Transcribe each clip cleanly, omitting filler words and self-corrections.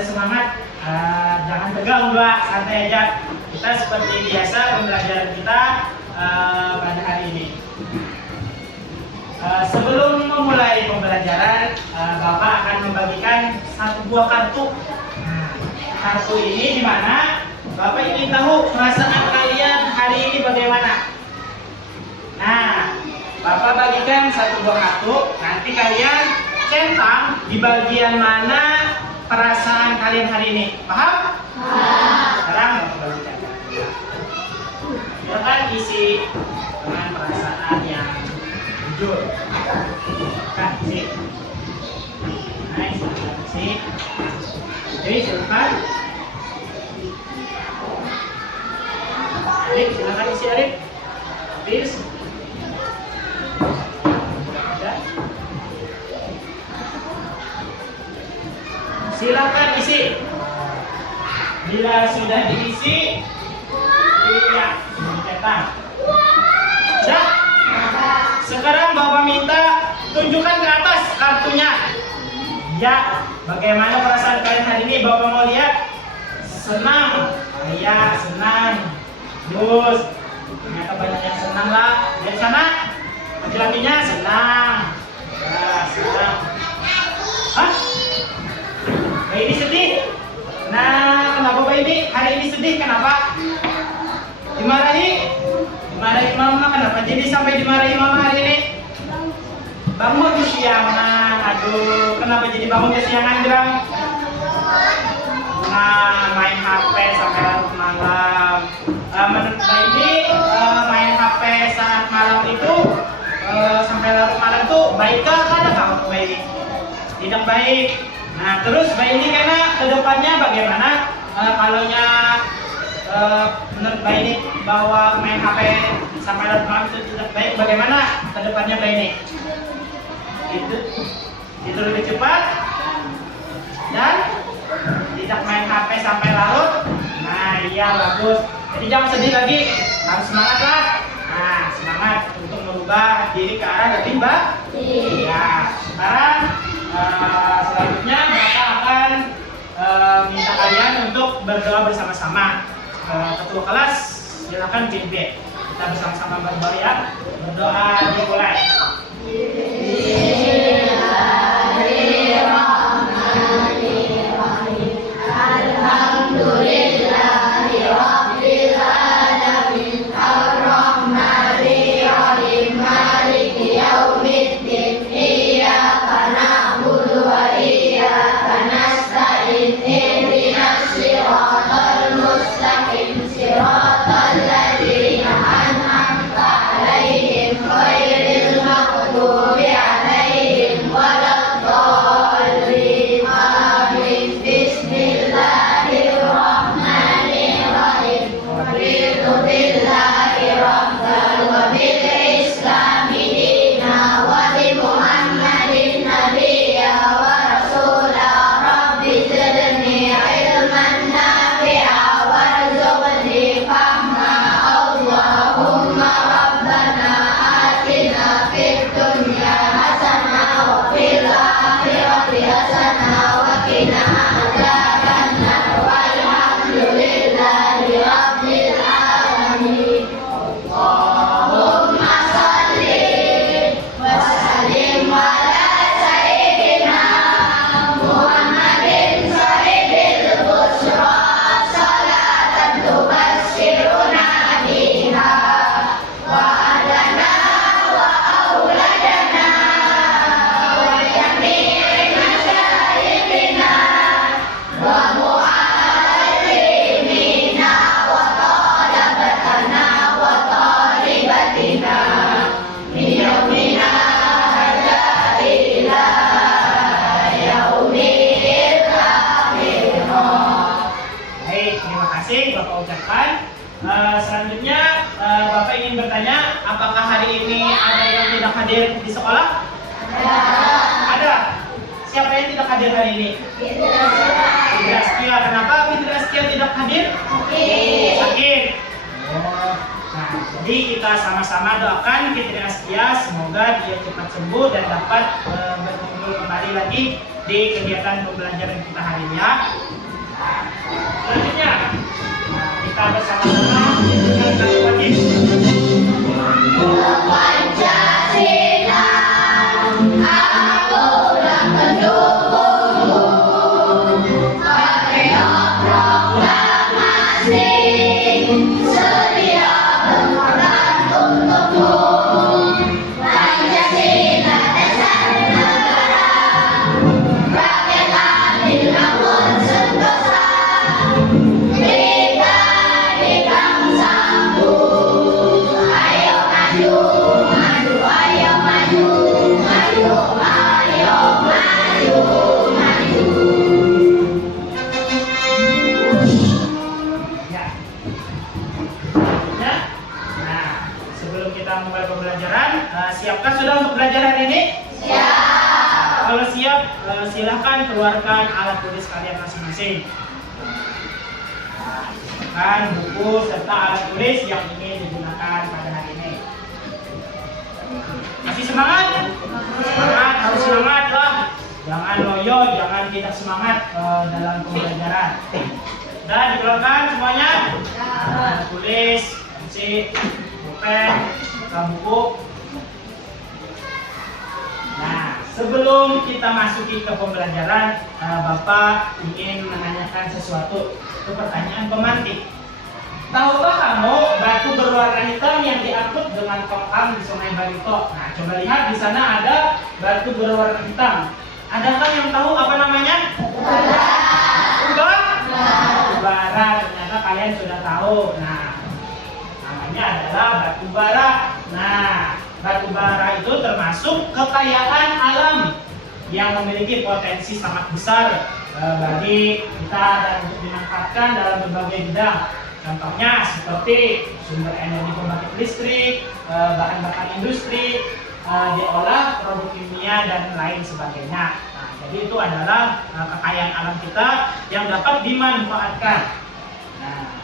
pada semangat. Jangan tegang Mbak, santai aja. Kita seperti biasa pembelajaran kita pada hari ini. Sebelum memulai pembelajaran, Bapak akan membagikan satu buah kartu. Kartu ini di mana Bapak ingin tahu perasaan kalian hari ini bagaimana. Nah, Bapak bagikan satu buah kartu. Nanti kalian centang di bagian mana perasaan kalian hari ini. Paham? Sekarang Bapak bagikan. Silakan isi dengan perasaan yang jujur. Silakan isi. Nice, silakan isi. Jadi silakan. Arif, silakan isi Arif. Please. Ya. Silakan isi. Bila sudah diisi, lihat dicetak. Ya. Sekarang Bapak minta tunjukkan ke atas kartunya. Ya, bagaimana perasaan kalian hari ini? Bapak mau lihat. Senang. Ya, senang. Terus, ternyata banyak yang senang lah. Lihat sana, laki-lakinya senang. Ya, senang. Hah? Mbak ini sedih? Nah, kenapa Mbak ini hari ini sedih? Kenapa? Dimarahi? Dimarahi mama, kenapa jadi sampai dimarahi mama hari ini? Bangun kesiangan, aduh, kenapa jadi bangun kesiangan, Grang? Nah, main HP sampai larut malam. Menurut Mbak ini, main HP saat malam itu sampai larut malam tuh baikkah? Ada nggak untuk Mbak ini? Tidak baik. Nah, terus Mbak ini karena kedepannya bagaimana? Kalaunya menurut Mbak ini bahwa main HP sampai larut malam itu tidak baik, bagaimana kedepannya Mbak ini? Itu lebih cepat dan tidak main HP sampai larut. Nah, iya bagus. Jadi jangan sedih lagi, harus semangat lah. Nah, semangat untuk merubah diri ke arah lebih baik. Ya, sekarang selanjutnya Bapak akan minta kalian untuk berdoa bersama-sama. Ketua kelas silakan pimpin. Kita bersama-sama berdoa ya. Berdoa dimulai. Selanjutnya Bapak ingin bertanya, apakah hari ini ada yang tidak hadir di sekolah? Ada. Siapa yang tidak hadir hari ini? Fitri Askia. Kenapa Fitri Askia tidak hadir? Sakit. Nah, jadi kita sama-sama doakan Fitri Askia semoga dia cepat sembuh dan dapat berkumpul berkumpul kembali lagi di kegiatan pembelajaran kita hari ini ya. Selanjutnya kita bersama-sama dengan wajib. Pancasila, aku dan pendukungmu, patriot proklamasi, sedia berkorban untukmu. Pancasila dasar negara, rakyat adil namun sentosa, kita di bangsaku. Ayo maju, maju, ayo maju, maju, ayo maju, maju. Ya. Ya. Nah, sebelum kita mulai pembelajaran, siapkah sudah untuk belajar hari ini? Siap. Kalau siap, silahkan keluarkan alat tulis kalian masing-masing. Kan buku serta alat tulis yang ingin digunakan pada hari ini. Masih semangat? Semangat, harus semangat lah. Jangan loyo, jangan tidak semangat dalam pembelajaran. Sudah dikeluarkan semuanya? Alat tulis, pensil, pulpen, buku. Nah, sebelum kita masuki ke pembelajaran, Bapak ingin menanyakan sesuatu. Itu pertanyaan pemantik. Tahukah kamu batu berwarna hitam yang diangkut dengan tongkang di Sungai Barito? Nah, coba lihat di sana ada batu berwarna hitam. Adakah yang tahu apa namanya? Ubah? Bara. Ternyata kalian sudah tahu. Nah, namanya adalah batu bara. Nah, batu bara itu termasuk kekayaan alam yang memiliki potensi sangat besar bagi kita dan untuk dimanfaatkan dalam berbagai bidang. Contohnya seperti sumber energi pembangkit listrik, bahan bakar industri, diolah produk kimia dan lain sebagainya. Nah, jadi itu adalah kekayaan alam kita yang dapat dimanfaatkan. Nah,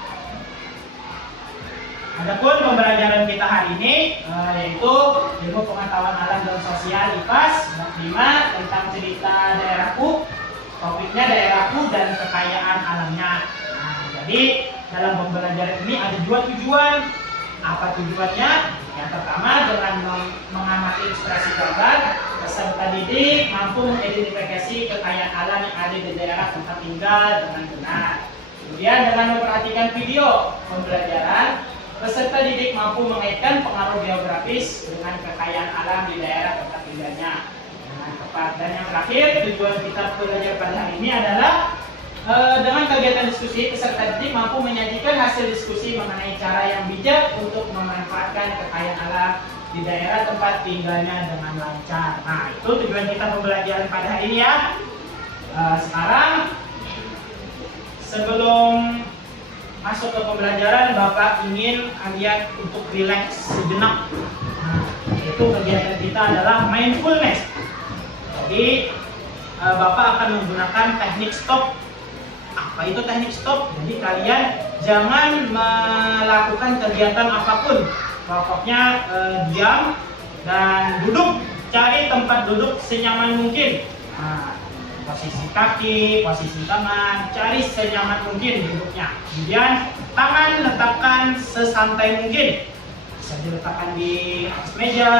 adapun pembelajaran kita hari ini yaitu ilmu pengetahuan alam dan sosial IPAS bab 5 tentang cerita daerahku, topiknya daerahku dan kekayaan alamnya. Nah, jadi dalam pembelajaran ini ada 2 tujuan. Apa tujuannya? Yang pertama, dengan mengamati ilustrasi gambar, peserta didik mampu mengidentifikasi kekayaan alam yang ada di daerah tempat tinggal dengan benar. Kemudian dengan memperhatikan video pembelajaran, peserta didik mampu mengaitkan pengaruh geografis dengan kekayaan alam di daerah tempat tinggalnya dengan tepat. Dan yang terakhir, tujuan kita belajar pada hari ini adalah dengan kegiatan diskusi, peserta didik mampu menyajikan hasil diskusi mengenai cara yang bijak untuk memanfaatkan kekayaan alam di daerah tempat tinggalnya dengan lancar. Nah, itu tujuan kita pembelajaran pada hari ini ya. Sekarang sebelum masuk ke pembelajaran, Bapak ingin kalian untuk rileks sejenak. Nah, itu kegiatan kita adalah mindfulness. Jadi Bapak akan menggunakan teknik stop. Apa itu teknik stop? Jadi kalian jangan melakukan kegiatan apapun. Pokoknya diam dan duduk. Cari tempat duduk senyaman mungkin. Nah, posisi kaki, posisi tangan, cari senyaman mungkin duduknya. Kemudian tangan letakkan sesantai mungkin. Bisa diletakkan di atas meja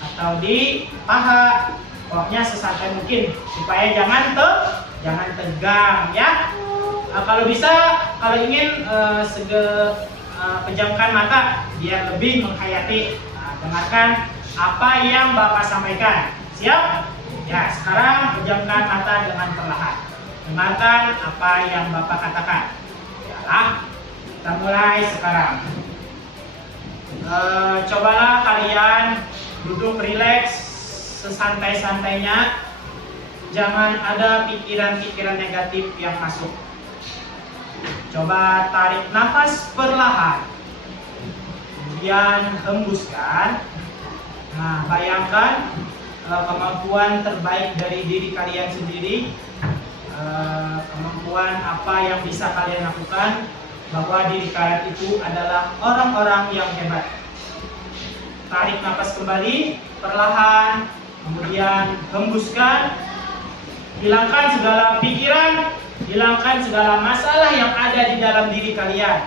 atau di paha. Pokoknya sesantai mungkin supaya jangan tegang ya. Kalau bisa, kalau ingin pejamkan mata biar lebih menghayati. Dengarkan apa yang Bapak sampaikan. Siap? Ya, sekarang pejamkan mata dengan perlahan. Dengarkan apa yang Bapak katakan. Ya, kita mulai sekarang. Cobalah kalian duduk rileks sesantai-santainya. Jangan ada pikiran-pikiran negatif yang masuk. Coba tarik nafas perlahan. Kemudian hembuskan. Nah, bayangkan kemampuan terbaik dari diri kalian sendiri. Kemampuan apa yang bisa kalian lakukan, bahwa diri kalian itu adalah orang-orang yang hebat. Tarik nafas kembali perlahan, kemudian hembuskan. hilangkan segala pikiran, hilangkan segala masalah yang ada di dalam diri kalian.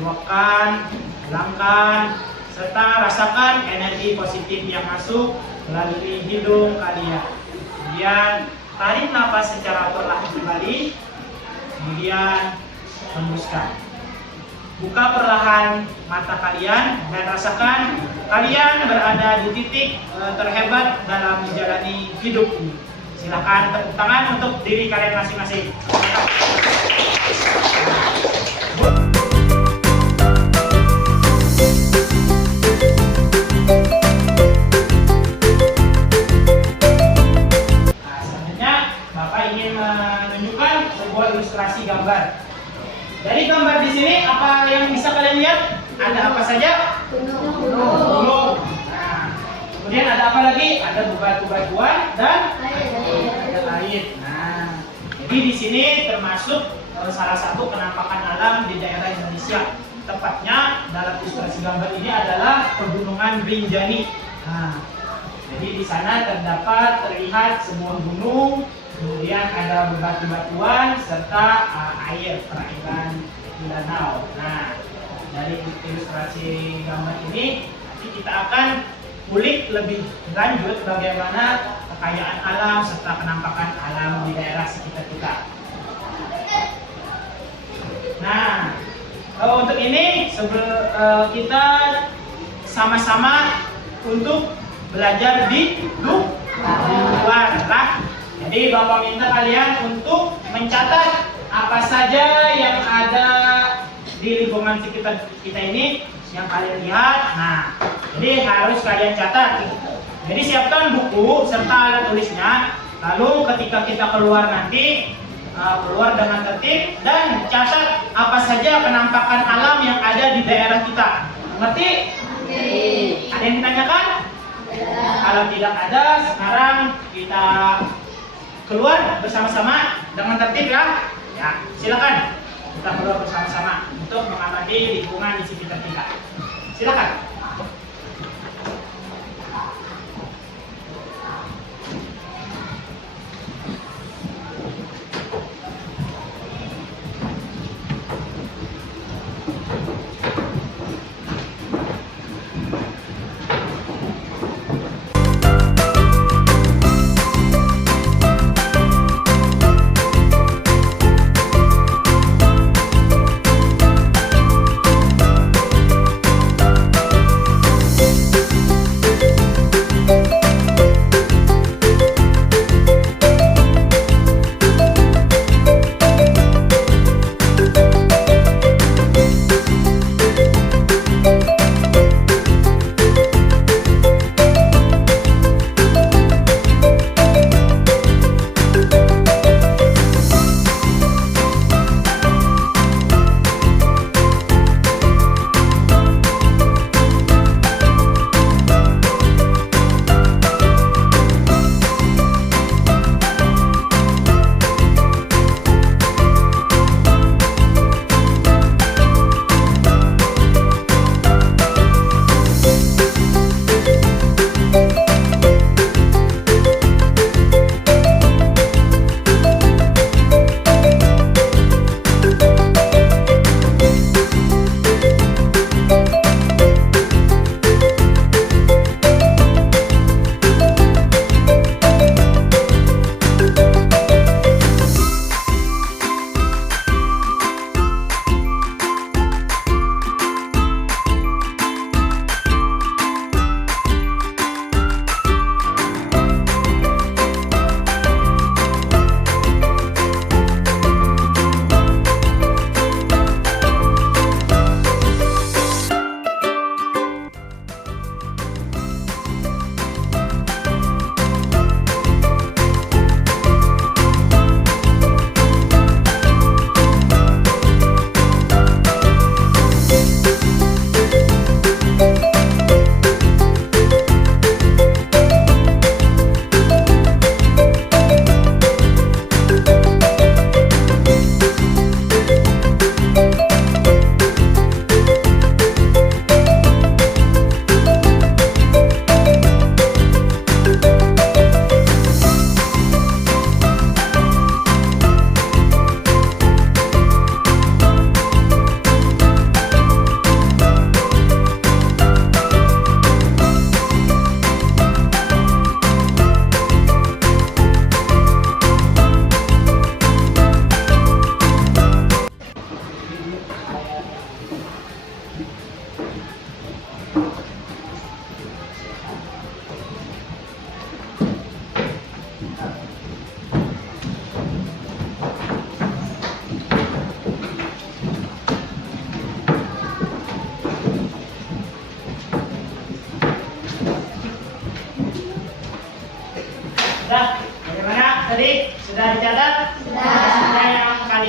Buangkan, hilangkan, serta rasakan energi positif yang masuk melalui hidung kalian. Kemudian tarik nafas secara perlahan kembali. Kemudian hembuskan. Buka perlahan mata kalian dan rasakan kalian berada di titik terhebat dalam menjalani hidup ini. Silakan tepuk tangan untuk diri kalian masing-masing. Nah, selanjutnya Bapak ingin menunjukkan sebuah ilustrasi gambar. Dari gambar di sini apa yang bisa kalian lihat? Ada apa saja? Gunung. Nah, kemudian ada apa lagi? Ada bebatuan dan ada air. Nah, jadi di sini termasuk salah satu penampakan alam di daerah Indonesia. Tepatnya dalam ilustrasi gambar ini adalah Pegunungan Rinjani. Nah, jadi di sana terlihat sebuah gunung, kemudian ada bebatu-batuan serta air, perairan di danau. Nah, dari ilustrasi gambar ini nanti kita akan kulik lebih lanjut bagaimana kekayaan alam serta penampakan alam di daerah sekitar kita. Nah, untuk ini kita sama-sama untuk belajar di luar lah. Jadi Bapak minta kalian untuk mencatat apa saja yang ada di lingkungan sekitar kita ini yang kalian lihat. Nah, jadi harus kalian catat. Jadi siapkan buku serta alat tulisnya. Lalu ketika kita keluar nanti keluar dengan tertib dan catat apa saja penampakan alam yang ada di daerah kita. Mengerti? Ada yang ditanyakan? Kalau tidak ada, sekarang kita keluar bersama-sama dengan tertib ya. Ya, silakan kita keluar bersama-sama untuk mengamati lingkungan di sekitar kita. Silakan.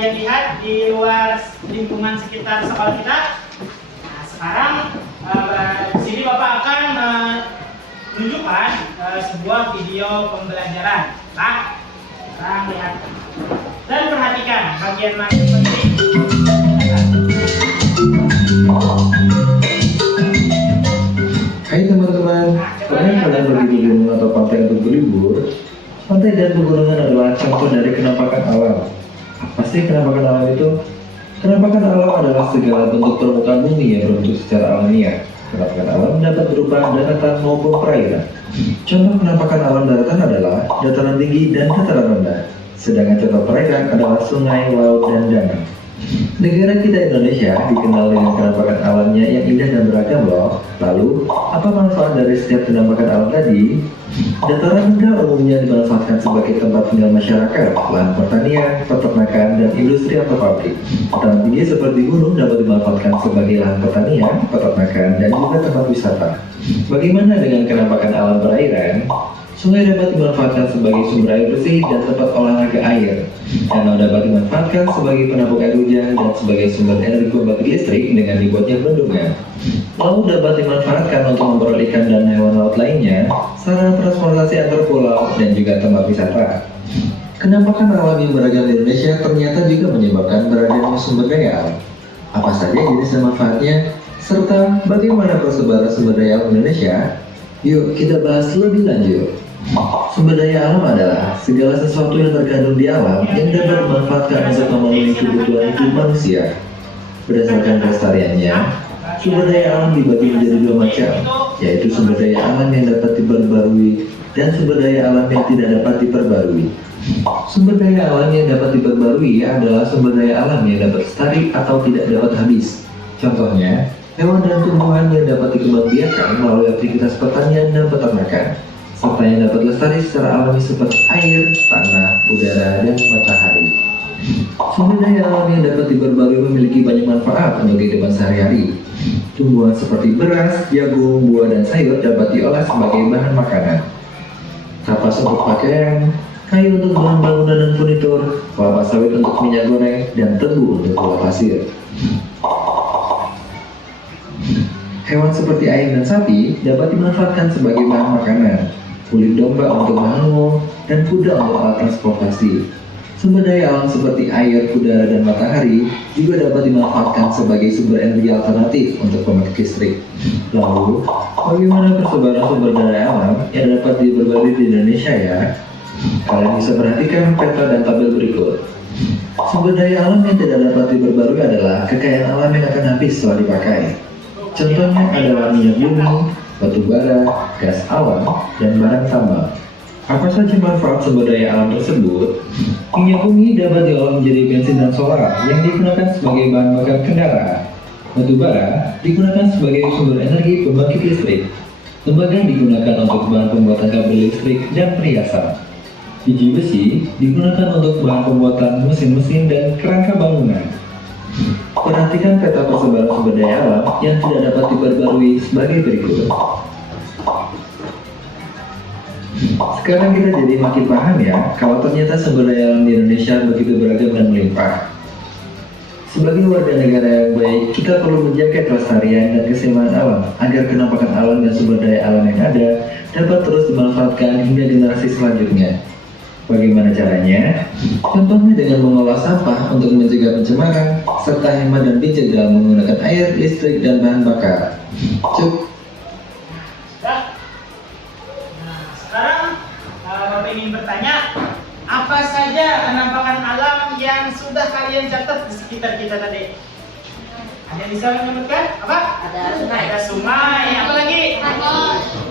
kalian lihat di luar lingkungan sekitar sekolah kita. Nah, sekarang di sini Bapak akan menunjukkan sebuah video pembelajaran. Nah, sekarang lihat dan perhatikan bagian mana yang penting. Hai teman-teman, kalian pergi ke gunung atau pantai untuk berlibur? Pantai dan pegunungan adalah contoh dari kenampakan alam. Apa sih kenampakan alam itu? Kenampakan alam adalah segala bentuk permukaan bumi yang berbentuk secara alamiah. Kenampakan alam dapat berupa daratan maupun perairan. Contoh kenampakan alam daratan adalah dataran tinggi dan dataran rendah. Sedangkan contoh perairan adalah sungai, laut, dan danau. Negara kita Indonesia dikenal dengan kenampakan alamnya yang indah dan beragam loh. Lalu, apa manfaat dari setiap kenampakan alam tadi? Dataran rendah umumnya dimanfaatkan sebagai tempat tinggal masyarakat, lahan pertanian, peternakan, dan industri atau pabrik. Dataran tinggi seperti gunung dapat dimanfaatkan sebagai lahan pertanian, peternakan, dan juga tempat wisata. Bagaimana dengan kenampakan alam perairan? Sungai dapat dimanfaatkan sebagai sumber air bersih dan tempat olahraga air. Danau dapat dimanfaatkan sebagai penampung air hujan dan sebagai sumber energi pembangkit listrik dengan dibuatnya bendungan. Laut dapat dimanfaatkan untuk memperoleh ikan dan hewan laut lainnya, sarana transportasi antar pulau, dan juga tempat wisata. Kenampakan alam yang beragam di Indonesia ternyata juga menyebabkan beragam sumber daya alam. Apa saja jenis dan manfaatnya, serta bagaimana persebaran sumber daya alam Indonesia? Yuk kita bahas lebih lanjut. Sumber daya alam adalah segala sesuatu yang terkandung di alam yang dapat dimanfaatkan untuk memenuhi kebutuhan hidup manusia. Berdasarkan pelestariannya, sumber daya alam dibagi menjadi dua macam, yaitu sumber daya alam yang dapat diperbarui dan sumber daya alam yang tidak dapat diperbarui. Sumber daya alam yang dapat diperbarui adalah sumber daya alam yang dapat lestari atau tidak dapat habis. Contohnya, hewan dan tumbuhan yang dapat dikembangbiakkan melalui aktivitas pertanian dan peternakan, serta yang dapat lestari secara alami seperti air, tanah, udara, dan matahari. Sumber daya alam yang dapat diperbarui memiliki banyak manfaat untuk kehidupan sehari-hari. Tumbuhan seperti beras, jagung, buah, dan sayur dapat diolah sebagai bahan makanan. Kapas untuk pakaian, kayu untuk bahan bangunan dan furnitur, kelapa sawit untuk minyak goreng, dan tebu untuk gula pasir. Hewan seperti ayam dan sapi dapat dimanfaatkan sebagai bahan makanan, kulit domba untuk bahan umum, dan kuda untuk alat transportasi. Sumber daya alam seperti air, udara, dan matahari juga dapat dimanfaatkan sebagai sumber energi alternatif untuk pembangkit listrik. Lalu, bagaimana persebaran sumber daya alam yang dapat diperbarui di Indonesia ya? Kalian bisa perhatikan peta dan tabel berikut. Sumber daya alam yang tidak dapat diperbarui adalah kekayaan alam yang akan habis setelah dipakai. Contohnya adalah minyak bumi, batu bara, gas alam, dan barang tambang. Apa saja manfaat sumber daya alam tersebut? Minyak bumi dapat diolah menjadi bensin dan solar yang digunakan sebagai bahan bakar kendaraan. Batu bara digunakan sebagai sumber energi pembangkit listrik. Tembaga digunakan untuk bahan pembuatan kabel listrik dan perhiasan. Biji besi digunakan untuk bahan pembuatan mesin-mesin dan kerangka bangunan. Perhatikan peta persebaran sumber daya alam yang tidak dapat diperbarui sebagai berikut. Sekarang kita jadi makin paham ya, kalau ternyata sumber daya alam di Indonesia begitu beragam dan melimpah. Sebagai warga negara yang baik, kita perlu menjaga kelestarian dan keseimbangan alam agar kenampakan alam dan sumber daya alam yang ada dapat terus dimanfaatkan hingga generasi selanjutnya. Bagaimana caranya? Contohnya dengan mengolah sampah untuk mencegah pencemaran, serta hemat dan bijak dalam menggunakan air, listrik, dan bahan bakar. Cuk. Nah, sekarang Bapak ingin bertanya, apa saja penampakan alam yang sudah kalian catat di sekitar kita tadi? Ada yang bisa menyebutkan? Apa? Ada sungai. Ada sungai. Apa lagi?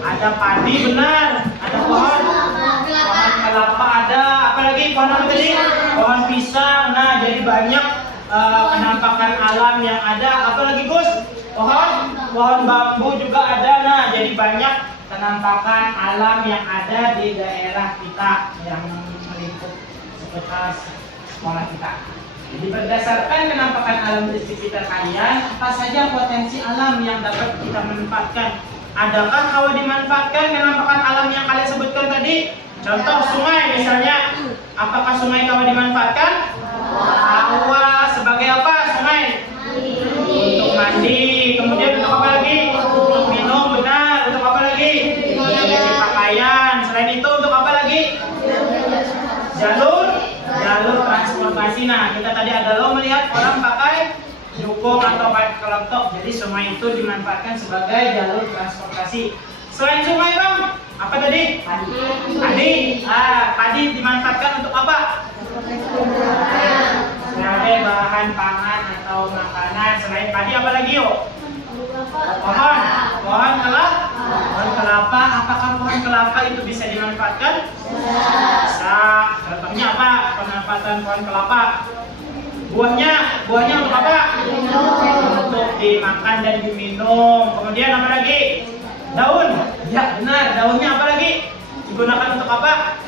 Ada padi, benar. Ada pohon kelapa, ada. Apa lagi? Pohon apa tadi? Pohon pisang. Nah, jadi banyak penampakan alam yang ada. Apa lagi, Gus? Pohon bambu juga ada. Nah, jadi banyak penampakan alam yang ada di daerah kita yang melingkup sekitar sekolah kita. Jadi berdasarkan kenampakan alam di sekitar kalian, apa saja potensi alam yang dapat kita manfaatkan? Adakah kalau dimanfaatkan kenampakan alam yang kalian sebutkan tadi? Contoh sungai misalnya, apakah sungai kalau dimanfaatkan? Hawa sebagai apa? Sungai. Untuk mandi. Kemudian untuk apa lagi? Untuk minum, benar. Untuk apa lagi? Cuci pakaian. Selain itu untuk apa lagi? Jalur transportasi. Nah, kita tadi ada lo melihat orang pakai dukung atau pakai kelompok. Jadi sungai itu dimanfaatkan sebagai jalur transportasi. Selain sungai, Bang, apa tadi? Padi. Padi dimanfaatkan untuk apa? Sebagai bahan pangan atau makanan. Selain padi apa lagi, yuk? Pohon kelapa. Apakah pohon kelapa itu bisa dimanfaatkan? Bisa. Contohnya apa? Pemanfaatan pohon kelapa. Buahnya untuk apa? Untuk dimakan dan diminum. Kemudian apa lagi? Daun. Ya, benar. Daunnya apa lagi? Digunakan untuk apa?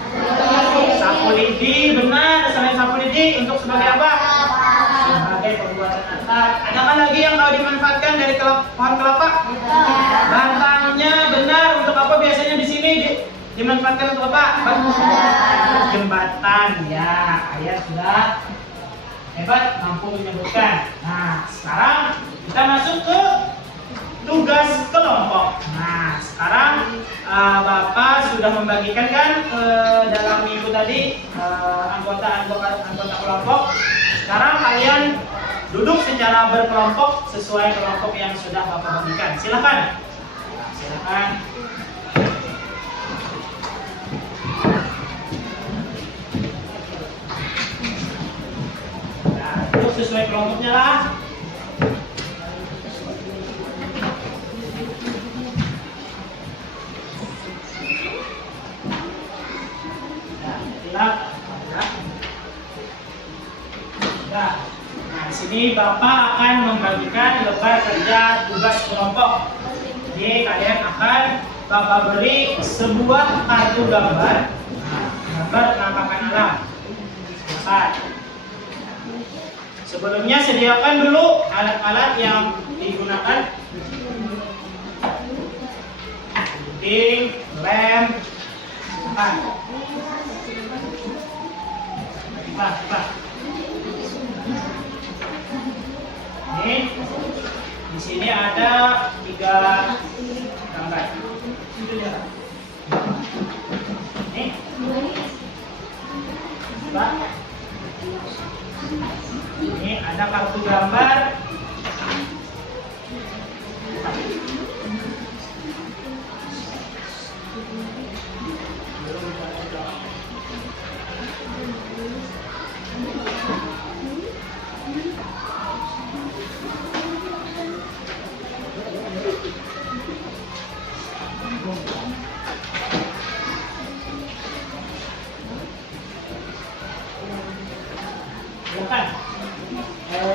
Sapu lidi, benar. Selain sapu lidi, untuk sebagai apa? Sebagai pembuatan atap. Adakah lagi yang kau dimanfaatkan dari pohon kelapa? Batangnya, benar. Untuk apa biasanya di sini dimanfaatkan untuk apa? Jembatan. Ya, ayah sudah hebat, mampu menyebutkan. Nah, sekarang kita masuk ke tugas kelompok. Nah, sekarang Bapak sudah membagikan kan dalam minggu tadi anggota kelompok. Sekarang kalian duduk secara berkelompok sesuai kelompok yang sudah Bapak bagikan. Silakan. Silakan. Nah, duduk sesuai kelompoknya lah. Nah, di sini Bapak akan membagikan lembar kerja tugas kelompok. Jadi kalian akan Bapak beri sebuah kartu gambar, gambar penampakan alam. Silakan. Sebelumnya sediakan dulu alat-alat yang digunakan. Gunting, lem, silakan. Pak. Ini di sini ada 3 gambar. Ini, Pak. Ini ada kartu gambar.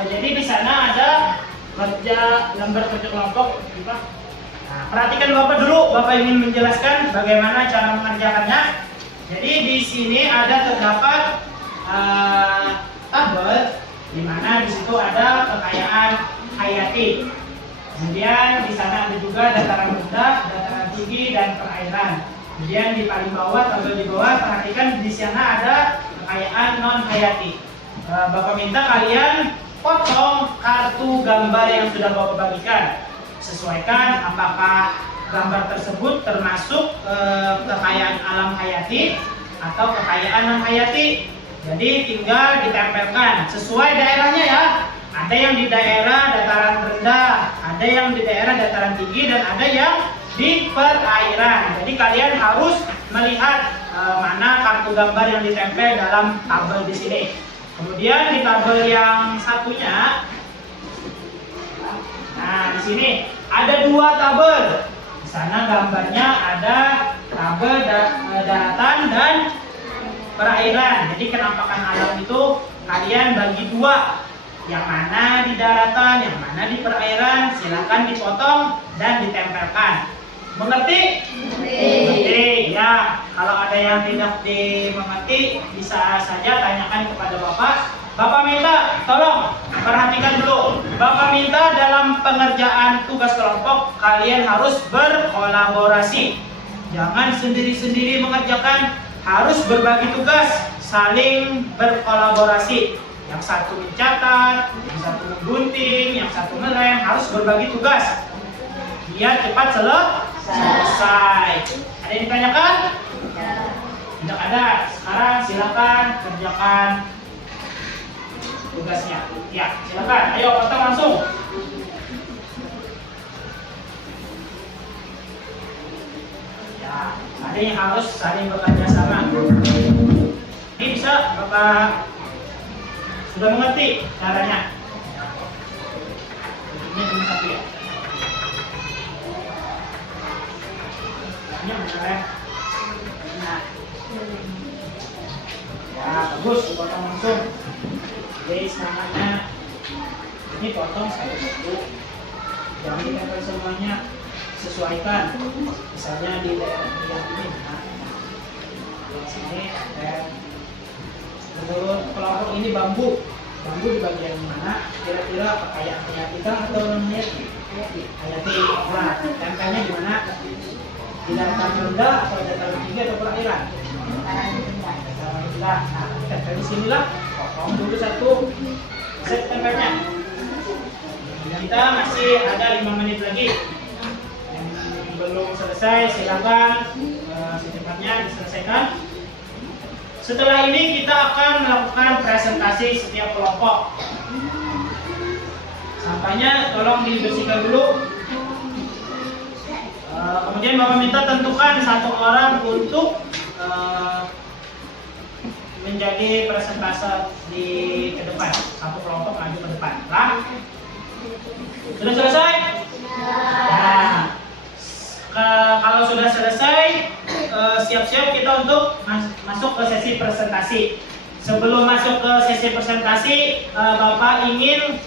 Jadi di sana ada lembar kerja kelompok. Nah, perhatikan Bapak dulu. Bapak ingin menjelaskan bagaimana cara mengerjakannya. Jadi di sini ada terdapat tabel di mana di situ ada kekayaan hayati. Kemudian di sana ada juga dataran rendah, dataran tinggi, dan perairan. Kemudian di paling bawah, tabel di bawah, perhatikan di sana ada kekayaan non hayati. Bapak minta kalian potong kartu gambar yang sudah Bapak bagikan. Sesuaikan apakah gambar tersebut termasuk kekayaan alam hayati atau kekayaan non hayati. Jadi tinggal ditempelkan sesuai daerahnya ya. Ada yang di daerah dataran rendah, ada yang di daerah dataran tinggi, dan ada yang di perairan. Jadi kalian harus melihat mana kartu gambar yang ditempel dalam tabel di sini. Kemudian di tabel yang satunya, nah di sini ada 2 tabel. Di sana gambarnya ada tabel daratan dan perairan. Jadi kenampakan alam itu kalian bagi 2. Yang mana di daratan, yang mana di perairan, silakan dipotong dan ditempelkan. Mengerti? Mengerti. Ya, kalau ada yang tidak dimengerti, bisa saja tanyakan kepada Bapak. Bapak minta, tolong perhatikan dulu. Bapak minta dalam pengerjaan tugas kelompok, kalian harus berkolaborasi. Jangan sendiri-sendiri mengerjakan, harus berbagi tugas, saling berkolaborasi. Yang satu mencatat, yang satu menggunting, yang satu ngelem, harus berbagi tugas biar cepat selesai. Ada yang ditanyakan? Tidak ada. Sekarang silakan kerjakan tugasnya. Ya, silakan. Ayo potong langsung. Ya, ada yang harus saling bekerja sama. Ini bisa Bapak sudah mengerti caranya. Ini cuma satu ya. Ini benar ya. Nah. Ya, bagus, dipotong langsung. Jadi semangatnya ini potong satu-satu. Jangan ditempel semuanya, sesuaikan. Misalnya di daerah yang ini, nah, di sini dan menurut kelompok ini bambu di bagian mana? Kira-kira kayak hayati atau hayati? Hayati. Nah, tempelnya di mana? Di dataran rendah atau dataran tinggi atau perairan? Dataran rendah. Nah, tempel di sinilah. Potong dulu satu. Set tempelnya. Kita masih ada 5 menit lagi. Yang belum selesai silakan secepatnya diselesaikan. Setelah ini kita akan melakukan presentasi setiap kelompok. Sampahnya tolong dibersihkan dulu. Kemudian Bapak minta tentukan satu orang untuk menjadi presentase di ke depan. Satu kelompok maju ke depan. Nah, sudah selesai? Nah, kalau sudah selesai, siap-siap kita untuk masuk ke sesi presentasi. Sebelum masuk ke sesi presentasi, Bapak ingin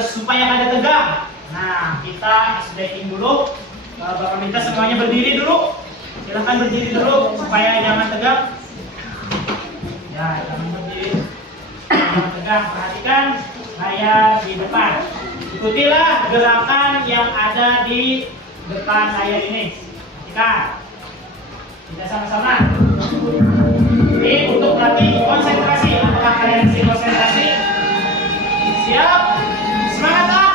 supaya ada tegang. Nah, kita stretching dulu. Bapak minta semuanya berdiri dulu. Silahkan berdiri dulu supaya jangan tegang. Ya, jangan berdiri. Jangan tegang. Perhatikan layar di depan. Ikutilah gerakan yang ada di depan layar ini. Perhatikan. Kita sama-sama. Ini untuk berarti konsentrasi. Apakah kalian bisa konsentrasi? Siap? Semangat lah!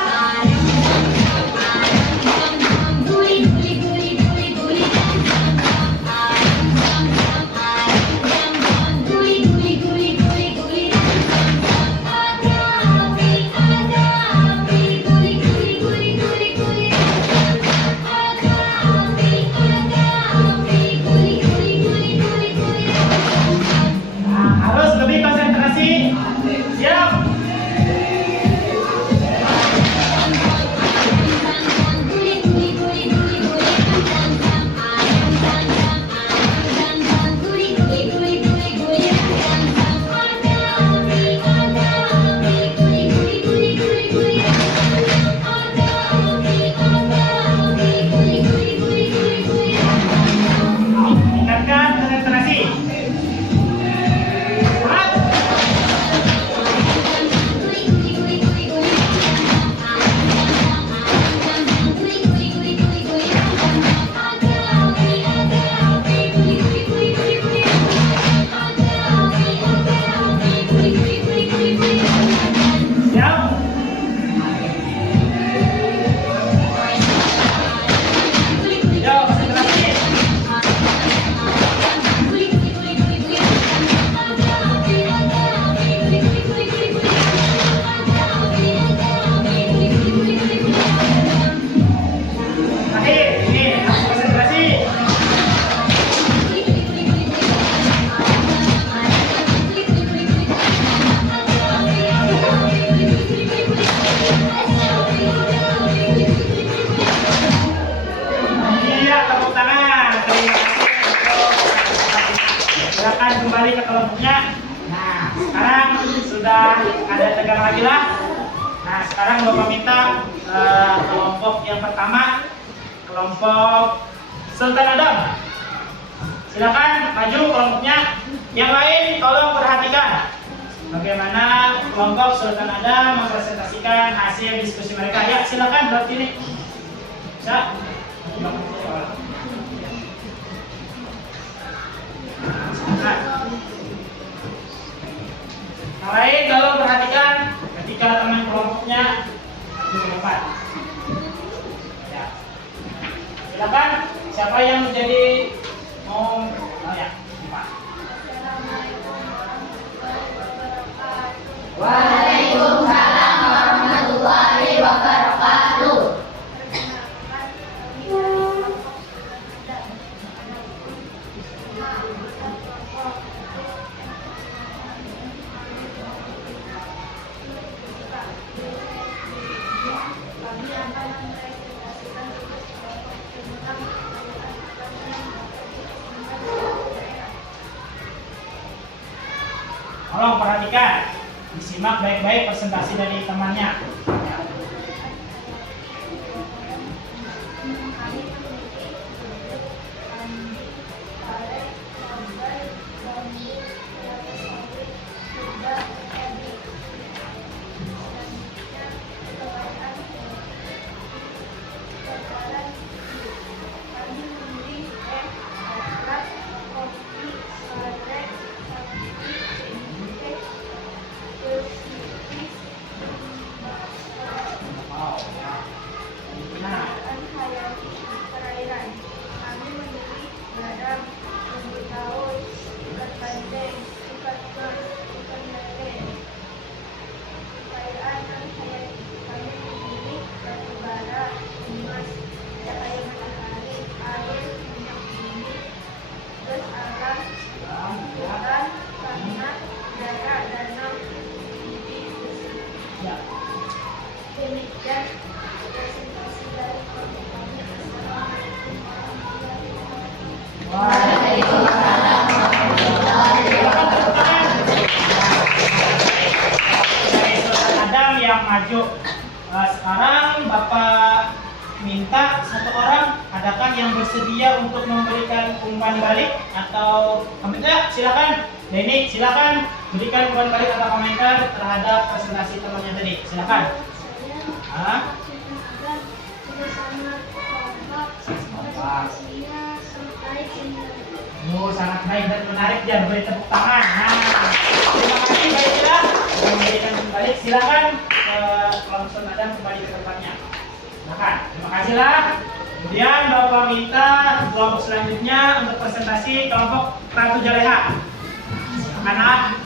Kembali ke kelompoknya. Nah, sekarang sudah ada tegang lagi lah. Nah, sekarang Bapak minta kelompok yang pertama, kelompok Sultan Adam. Silakan maju kelompoknya. Yang lain tolong perhatikan bagaimana kelompok Sultan Adam mempresentasikan hasil diskusi mereka. Ya, silakan berarti ini. Bisa? Yang lain tolong perhatikan ketika teman kelompoknya maju ke depan. Ya. Silakan siapa yang menjadi oh ya, Pak. Waalaikumsalam warahmatullahi wabarakatuh. Tolong perhatikan, disimak baik-baik presentasi dari temannya. Demikian presentasi dari kelompok kami. Assalamualaikum warahmatullahi wabarakatuh. Adam yang maju. Sekarang Bapak minta satu orang, adakah yang bersedia untuk memberikan umpan balik atau komentar? Silakan. Denny, silakan berikan umpan balik atau komentar terhadap presentasi temannya tadi. Silakan. Hah? Oh, sangat baik dan menarik, jangan beri tepuk tangan. Nah, terima kasih baiklah sudah memberikan kembali. Silakan langsung Adam kembali ke tempatnya. Silakan. Terima kasihlah. Kemudian Bapak minta kelompok selanjutnya untuk presentasi kelompok Ratu Jaleha. Anak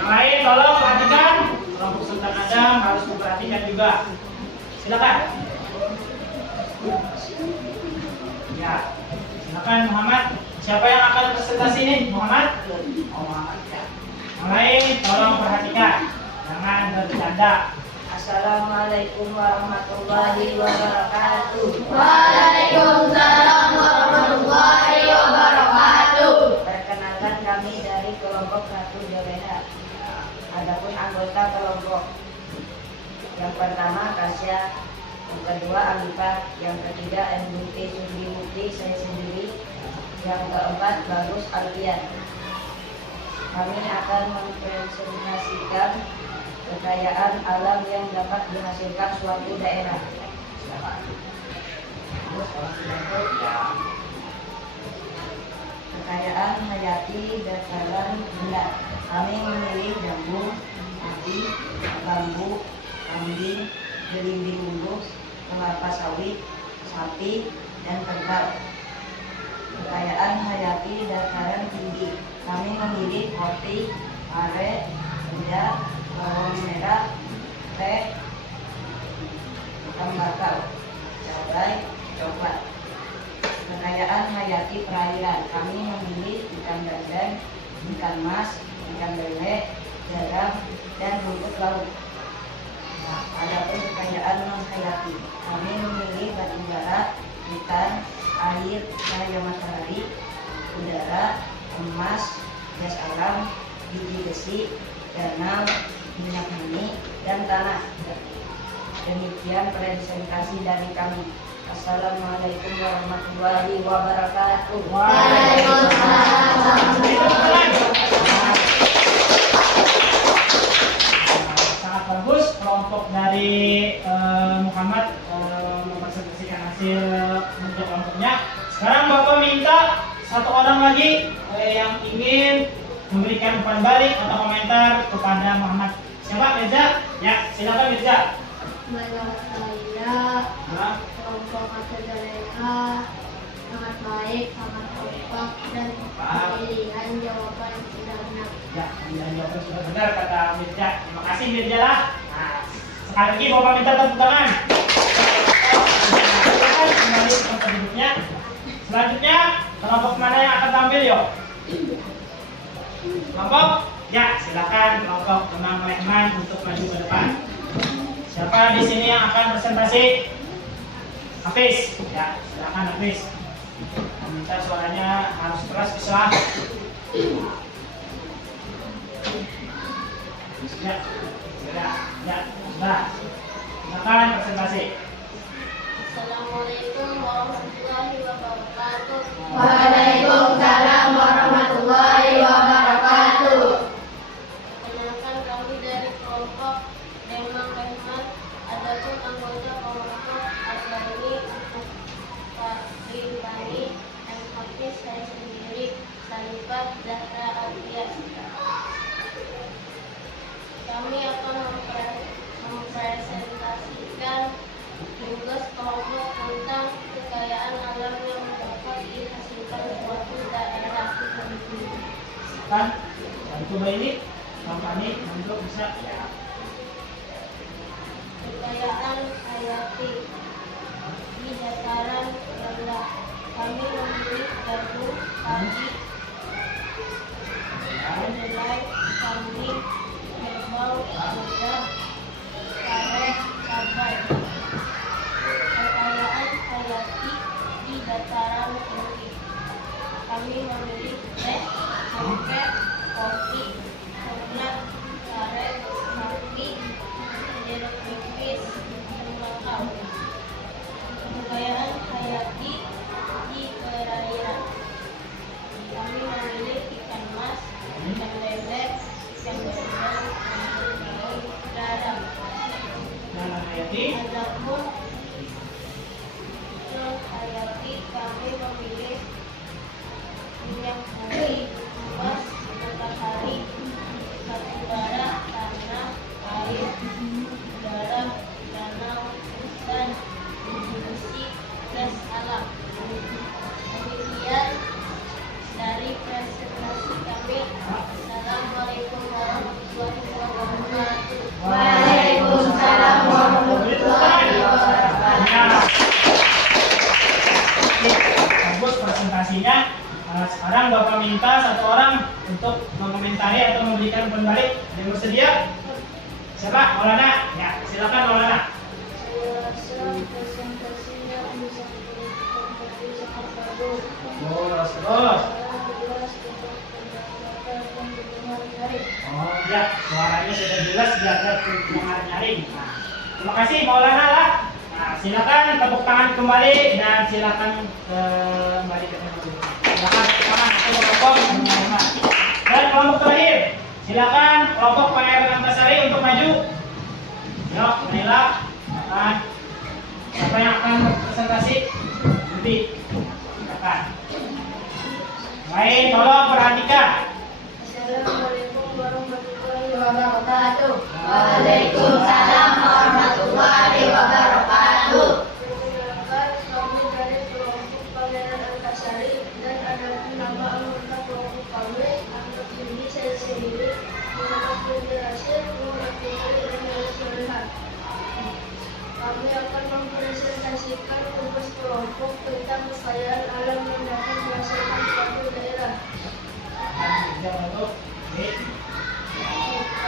yang lain tolong perhatikan. Kelompok Sultan Adam harus memperhatikan juga. Silakan. Ya, silakan Muhammad. Siapa yang akan presentasi ini? Muhammad? Oh, Muhammad ya. Yang lain tolong perhatikan. Jangan bercanda. Assalamualaikum warahmatullahi wabarakatuh. Waalaikumsalam warahmatullahi wabarakatuh. Perkenalkan kami dari kelompok Ratu Jaleha. Adapun anggota kelompok yang pertama Kasya, yang kedua Alifah, yang ketiga MVP Sundi Mukti, saya sendiri, yang keempat Bagus Alfian. Kami akan mempresentasikan kekayaan alam yang dapat dihasilkan suatu daerah. Kekayaan hayati dataran rendah. Kami memilih jambu, padi, bambu, kambing, belimbing unggus, kelapa sawit, sapi, dan kerbau. Kekayaan hayati dataran tinggi. Kami memilih kopi, aren, senja, bawang merah, teh, tembakau, cabai, coklat. Kekayaan hayati perairan. Kami memilih ikan bandeng, ikan mas, ikan lele, garam, dan rumput laut. Adapun kekayaan non hayati, kami memilih batu bara, hutan, air, cahaya matahari, udara, emas, gas alam, biji besi, danau, minyak bumi, dan tanah. Demikian presentasi dari kami. Assalamualaikum warahmatullahi wabarakatuh. Sangat bagus kelompok dari Muhammad mempresentasikan hasil untuk kelompoknya. Sekarang Bapak minta satu orang lagi yang ingin memberikan umpan balik atau komentar kepada Muhammad. Siapa Mirza? Ya, silakan Mirza. Menurut saya Nah, kelompok atau mereka sangat baik, sangat kompak dan pilihan jawaban yang sudah benar. ya, pilihan jawaban sudah benar kata Mirza. Terima kasih Mirza lah. Nah, sekali lagi Bapak minta tepuk tangan. Silakan kembali ke tempat duduknya. Selanjutnya, kelompok mana yang akan tampil yuk? Kelompok? Ya, silakan kelompok Kemang Lehman untuk maju ke depan. Siapa di sini yang akan presentasi? Hafiz. Ya, silakan Hafiz. Minta suaranya harus keras bisa. Ya, sudah. Silakan presentasi. Assalamualaikum warahmatullahi wabarakatuh. Waalaikumsalam warahmatullahi wabarakatuh. Perkenalkan kami dari kelompok Demang Rahmat. Adapun anggota kelompok Arbani untuk Ridwani dan Hafiz saya sendiri Salifat Zahra Alfiah. Kami akan mempresentasikan tugas kelompok tentang kekayaan alam yang dapat dihasilkan suatu daerah. Kan, coba ini kampanye untuk bisa ya. Kekayaan hayati di dataran rendah. Kami memilih jagung, padi, kedelai, kambing, kerbau, kuda, karet, cabai. Kekayaan hayati di dataran tinggi. Kami memilih teh, cengkeh, kopi, ternak, karet, sapi, jeruk nipis, tembakau. Kekayaan hayati di perairan. Kami memilih ikan mas, ikan lele, ikan bandeng, daun darah. Dan Hayati. Adapun hayati kami memilih minyak bumi, emas, matahari, batu bara, tanah, air, udara, danau, hutan, besi, gas alam. Demikian dari presentasi kami. Assalamualaikum warahmatullahi wabarakatuh. Waalaikumsalam warahmatullahi wabarakatuh. Ya. Bagus presentasinya. Sekarang Bapak minta satu orang untuk mengomentari atau memberikan umpan balik. Ada yang bersedia? Siapa? Maulana? Ya, silakan Maulana. Saya rasa presentasinya bisa menjadi sangat bagus. Terus. Jelas untuk pendapat dan pendengar nyaring. Oh ya, suaranya sudah jelas biar pendengar nyaring. Nah, terima kasih Maulana lah. Nah, silakan tepuk tangan kembali dan silakan kembali ke tempat duduk. Silakan tepuk tangan untuk kelompok Maulana. Dan kelompok terakhir, silakan kelompok PR Antasari untuk maju. Yuk, Naila, silakan. Siapa yang akan presentasi? Nanti, silakan. Baik, tolong perhatikan. Assalamualaikum warahmatullahi wabarakatuh. Waalaikumsalam warahmatullahi wabarakatuh. Perkenalkan, kami dari kelompok Pangeran Antasari dan ada nama anggota kelompok kami. Anggota ini saya sendiri mendapat penjelasan mengenai dan solehan. Kami akan mempresentasikan tugas kelompok tentang kekayaan alam yang dapat dihasilkan suatu daerah.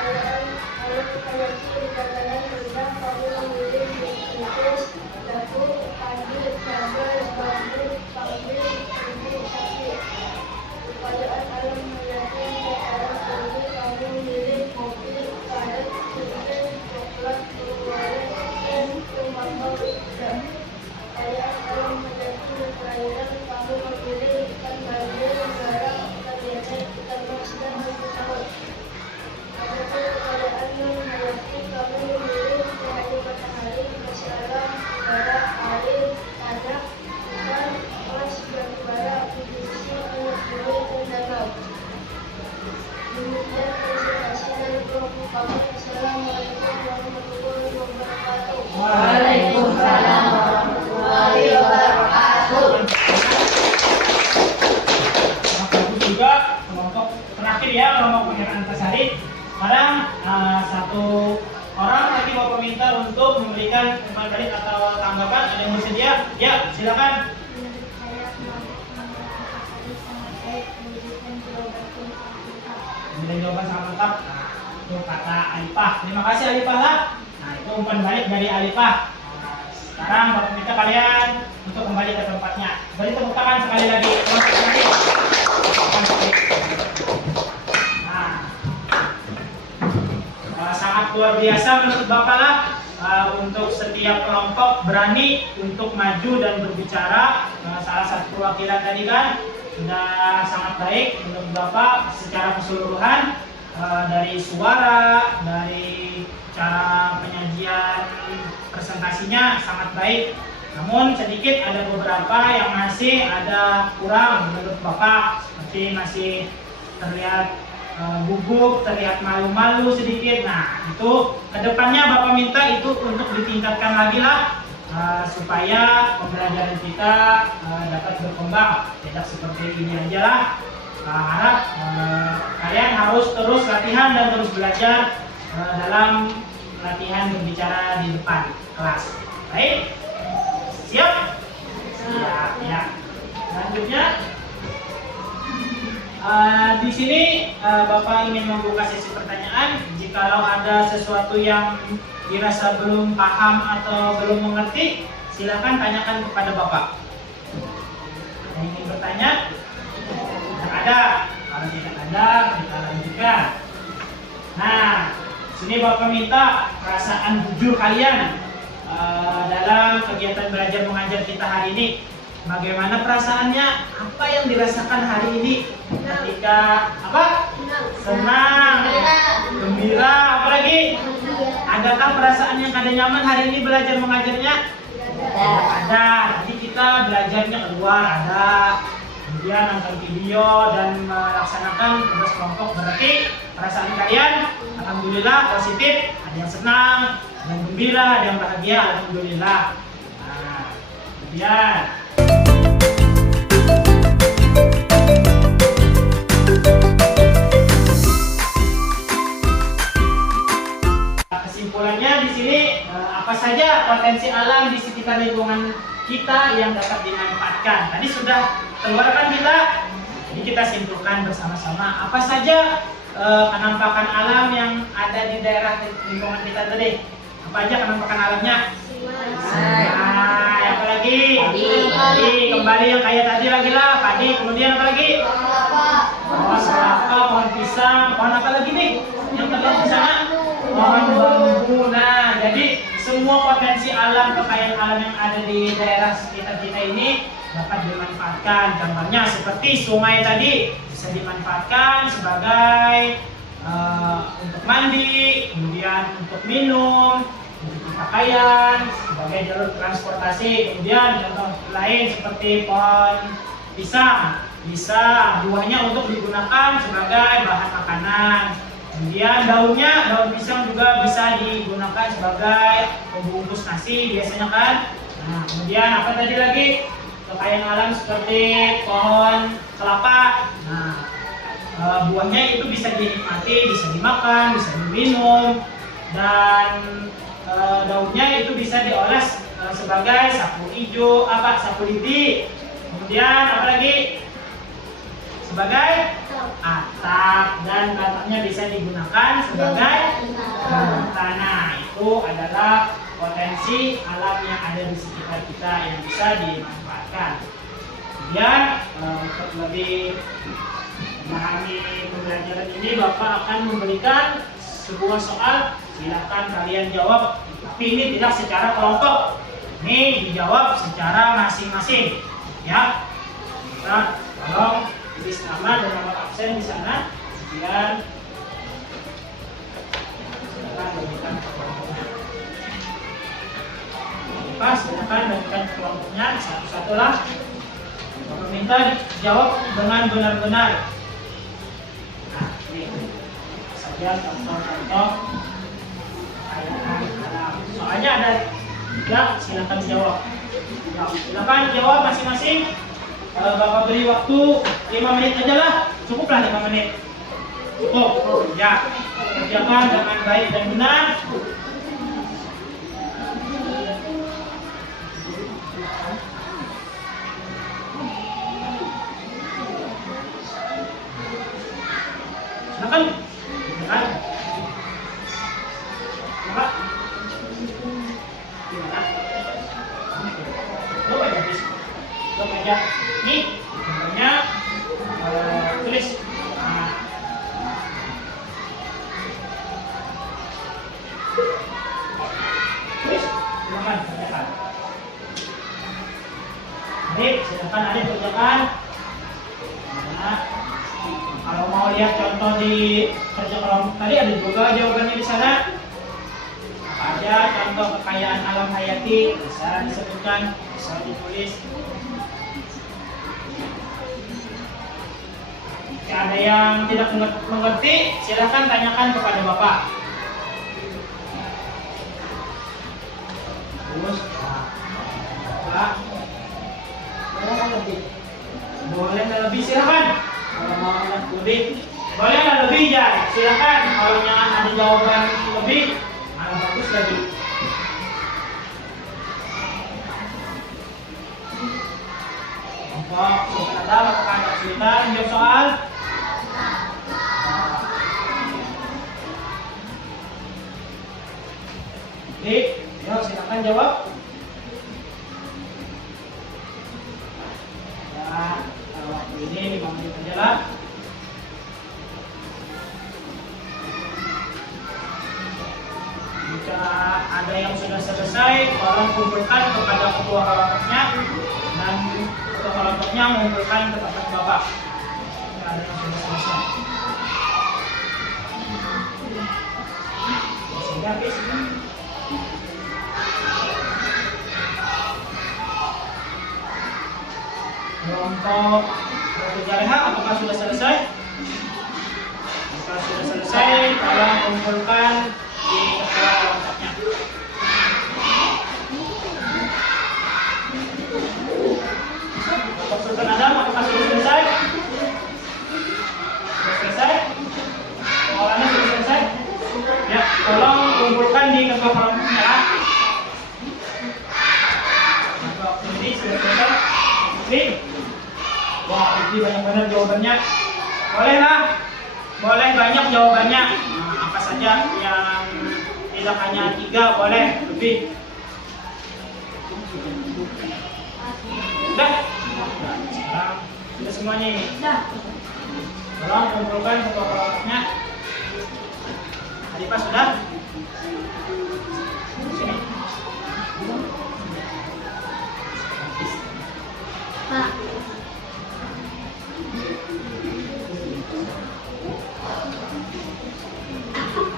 Kekayaan alam hayati di dataran untuk memberikan umpan balik atau tanggapan. Ada yang bersedia? Ya, silakan. Menurut saya kelompok nomor akali sangat baik memberikan jawaban yang sangat lengkap. Kemudian jawaban sangat lengkap. Nah, itu kata Alifah. Terima kasih Alifah lah. Nah, itu umpan balik dari Alifah. Nah, sekarang Bapak minta kalian untuk kembali ke tempatnya. Beri tepuk tangan sekali lagi. Nah, sangat luar biasa menurut Bapak lah. Untuk setiap kelompok berani untuk maju dan berbicara. Salah satu perwakilan tadi kan sudah sangat baik menurut Bapak secara keseluruhan, dari suara, dari cara penyajian presentasinya sangat baik. Namun sedikit ada beberapa yang masih ada kurang menurut Bapak, seperti masih terlihat gugup, terlihat malu-malu sedikit. Nah, itu kedepannya Bapak minta itu untuk ditingkatkan lagi lah, supaya pembelajaran kita dapat berkembang. Tidak seperti ini aja lah. Harap kalian harus terus latihan dan terus belajar dalam latihan berbicara di depan kelas. Baik? Siap? Siap, ya. Selanjutnya, di sini Bapak ingin membuka sesi pertanyaan. Jikalau ada sesuatu yang dirasa belum paham atau belum mengerti, silakan tanyakan kepada Bapak. Yang ingin bertanya? Tidak ada. Kalau tidak ada, kita lanjutkan. Nah, sini Bapak minta perasaan jujur kalian dalam kegiatan belajar mengajar kita hari ini. Bagaimana perasaannya? Apa yang dirasakan hari ini? Ketika apa? Senang, gembira, apa lagi? Adakah perasaan yang kada nyaman hari ini belajar mengajarnya? Tidak ada. Jadi kita belajarnya keluar ada. Kemudian nonton video dan melaksanakan tugas kelompok. Berarti perasaan kalian alhamdulillah positif. Ada yang senang, ada yang gembira, ada yang bahagia. Alhamdulillah. Nah, kemudian kesimpulannya di sini, apa saja potensi alam di sekitar lingkungan kita yang dapat dimanfaatkan. Tadi sudah keluarkan kita, jadi kita simpulkan bersama-sama apa saja penampakan alam yang ada di daerah lingkungan kita tadi. Apa aja penampakan alamnya? Nah, apa lagi? Padi. Kembali yang kayak tadi lagi lah, padi. Kemudian apa lagi? Pohon kelapa, pohon pisang, pohon apa lagi nih? Yang terlihat di sana? Pohon bambu. Nah, jadi semua potensi alam, kekayaan alam yang ada di daerah sekitar kita ini dapat dimanfaatkan. Contohnya seperti sungai tadi bisa dimanfaatkan sebagai untuk mandi, kemudian untuk minum, untuk pakaian, sebagai jalur transportasi. Kemudian contoh lain seperti pohon pisang, bisa buahnya untuk digunakan sebagai bahan makanan. Kemudian daun pisang juga bisa digunakan sebagai pembungkus nasi biasanya kan. Nah, kemudian apa tadi lagi? Kekayaan alam seperti pohon kelapa. Nah, buahnya itu bisa dinikmati, bisa dimakan, bisa diminum, dan daunnya itu bisa diolah sebagai sapu hijau, sapu lidi. Kemudian apa lagi? Sebagai atap, dan batangnya bisa digunakan sebagai tanah. Itu adalah potensi alam yang ada di sekitar kita yang bisa dimanfaatkan. Kemudian untuk lebih memahami pembelajaran ini, Bapak akan memberikan sebuah soal. Silakan kalian jawab, tapi ini tidak secara kelompok. Ini dijawab secara masing-masing, ya. Kita tolong tulis nama dan nomor absen di sana. Kemudian silakan bagikan ke kelompoknya. Pas, silakan bagikan ke kelompoknya satu-satu lah. Bapak minta dijawab dengan benar-benar. Nah, ini saja contoh-contoh kekayaan alam. Soalnya ada tiga, silakan jawab. Ya, silakan jawab masing-masing. Bapak beri waktu 5 menit aja lah, cukuplah 5 menit. Cukup, ya. Kerjakan dengan baik dan benar. Stop aja. Nih, contohnya tulis. Nah. Tulis, silakan kerjakan. Adik, silakan adik kerjakan. Nah, kalau mau lihat contoh di kerja kelompok tadi ada juga jawabannya di sana. Apa aja contoh kekayaan alam hayati bisa disebutkan, bisa ditulis. Jika ada yang tidak mengerti, silahkan tanyakan kepada Bapak. Terus, Pak, boleh lebih silahkan. Kalau mau lebih, boleh lebih ya, silahkan. Kalau jangan ada jawaban lebih, malah bagus lagi. Untuk ada apakah ada kesulitan jawab soal? Oke, yuk silakan jawab. Ya, waktu ini 5 menit aja lah. Jika ada yang sudah selesai, tolong kumpulkan kepada ketua kelompoknya dan ketua kelompoknya mengumpulkan ke tempat Bapak. Jika ada yang sudah selesai. Sehingga kelompok Jaleha apakah sudah selesai? Jika sudah selesai, tolong kumpulkan di ketua kelompoknya. Untuk Sultan Adam apakah sudah selesai? Sudah selesai? Pengolahannya sudah selesai? Ya, tolong kumpulkan di ketua kelompoknya. Untuk ini sudah selesai. Oke. Wah, ini banyak benar jawabannya. Boleh lah, boleh banyak jawabannya. Nah, apa saja yang tidak hanya 3, boleh lebih. Udah? Sekarang sudah semuanya ini. Tolong kumpulkan ketua kelompoknya. Tadi pas sudah? Sini. Pak.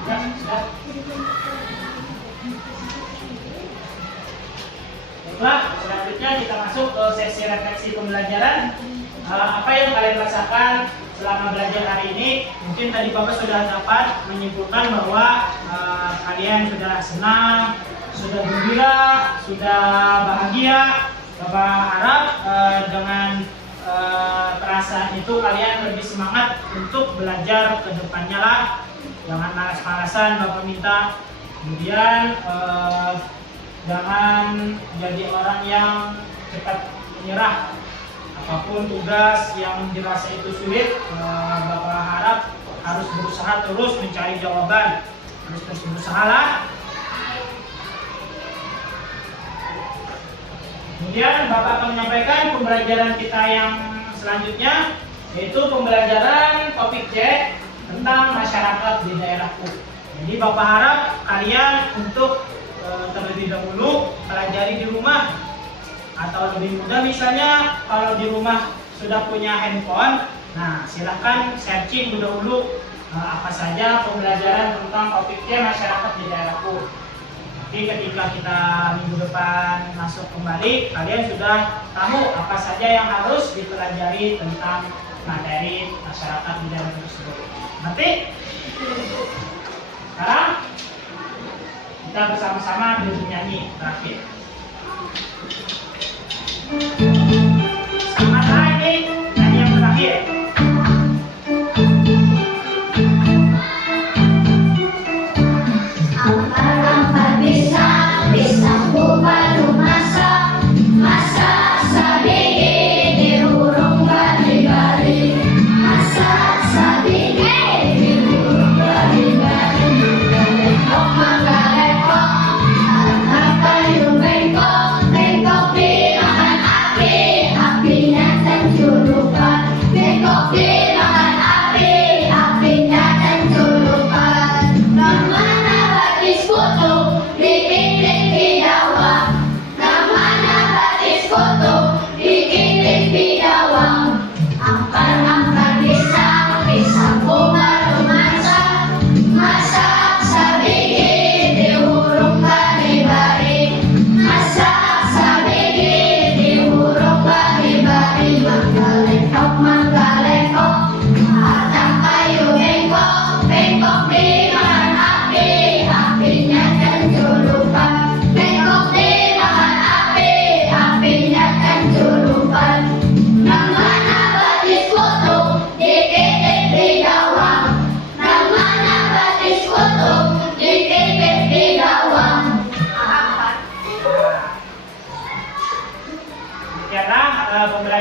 Ya, sudah. Baiklah, selanjutnya kita masuk ke sesi refleksi pembelajaran. Apa yang kalian rasakan selama belajar hari ini? Mungkin tadi Bapak sudah dapat menyimpulkan bahwa kalian sudah senang, sudah gembira, sudah bahagia. Bapak harap dengan perasaan itu kalian lebih semangat untuk belajar ke depannya lah. Jangan malas-malasan, Bapak minta. Kemudian jangan jadi orang yang cepat menyerah. Apapun tugas yang dirasa itu sulit, Bapak harap harus berusaha terus mencari jawaban. Harus terus berusaha lah. Kemudian Bapak akan menyampaikan pembelajaran kita yang selanjutnya, yaitu pembelajaran topik C tentang masyarakat di daerahku. Jadi Bapak harap kalian untuk terlebih dahulu pelajari di rumah, atau lebih mudah misalnya kalau di rumah sudah punya handphone, nah silahkan searching dulu apa saja pembelajaran tentang topik C masyarakat di daerahku. Jadi ketika kita minggu depan masuk kembali, kalian sudah tahu apa saja yang harus dipelajari tentang materi masyarakat di daerah tersebut. Ngerti? Sekarang kita bersama-sama bernyanyi terakhir. Selamat hari nyanyi yang terakhir. Apa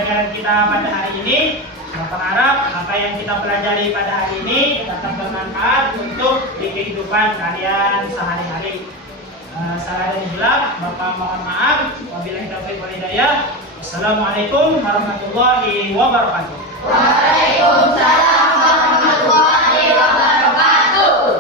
pembelajaran kita pada hari ini. Bapak harap apa yang kita pelajari pada hari ini dapat bermanfaat untuk di kehidupan kalian sehari-hari. Salah dan hilaf, Bapak mohon maaf. Wabillahi taufiq wal hidayah. Wassalamualaikum warahmatullahi wabarakatuh. Waalaikumsalam warahmatullahi wabarakatuh.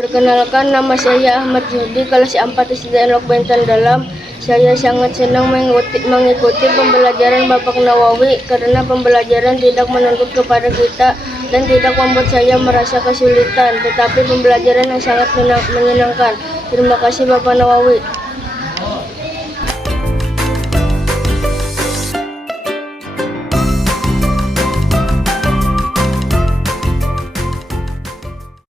Perkenalkan, nama saya Ahmad Yudi, kelas 4 SD Lok Bentan Dalam. Saya sangat senang mengikuti pembelajaran Bapak Nawawi karena pembelajaran tidak menuntut kepada kita dan tidak membuat saya merasa kesulitan, tetapi pembelajaran yang sangat menyenangkan. Terima kasih Bapak Nawawi.